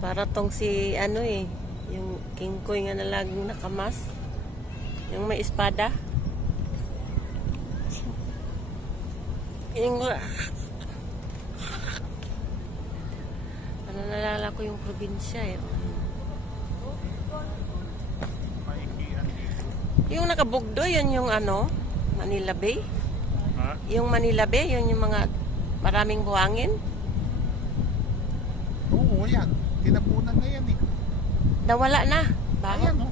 Para tong si ano eh, yung King Koy nga nalaging nakamas. Yung may espada. Yung ano, nalala ko yung probinsya eh. Yung nakabugdo, yun yung ano, Manila Bay. Ha? Yung Manila Bay, yun yung mga maraming buhangin. Oo, yan. Tinapunan na yan eh. Nawala na. Bakit? Ayan o.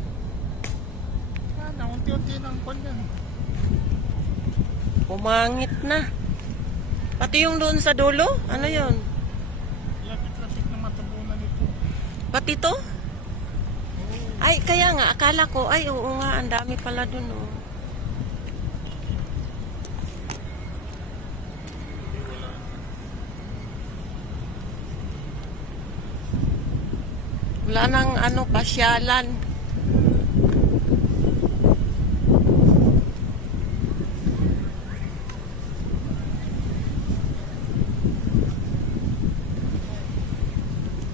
Yan, unti-unti nang kwan yan. Umangit na. Pati yung doon sa dulo, ano yun? Lapit-lapit na matabunan ito. Pati to? Ay, kaya nga, akala ko, ay, oo nga, ang dami pala dun, oh. Wala nang, ano, pasyalan.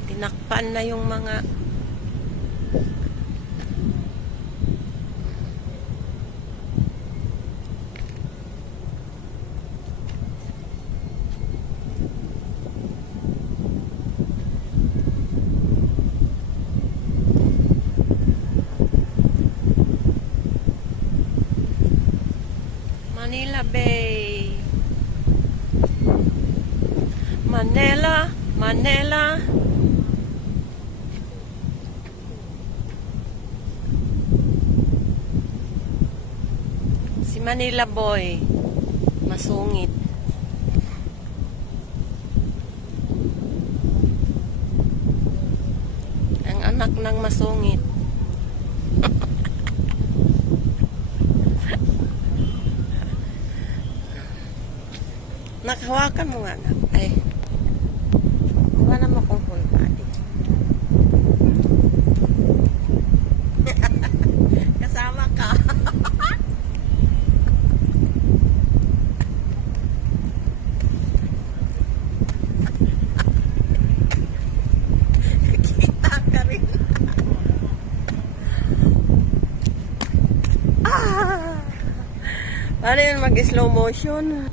Tinakpan na yung mga Manila Bay. Manila, Manila. Si Manila Boy, masungit. Ang anak ng masungit. Nakahawakan mo nga na. Ay. Kuha na mo kung full body. Kasama ka. Kita ka rin. Paano yun mag-slow motion?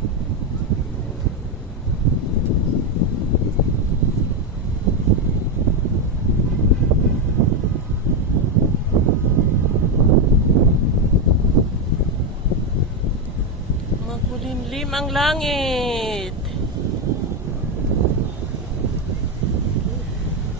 Makulimlim ang langit.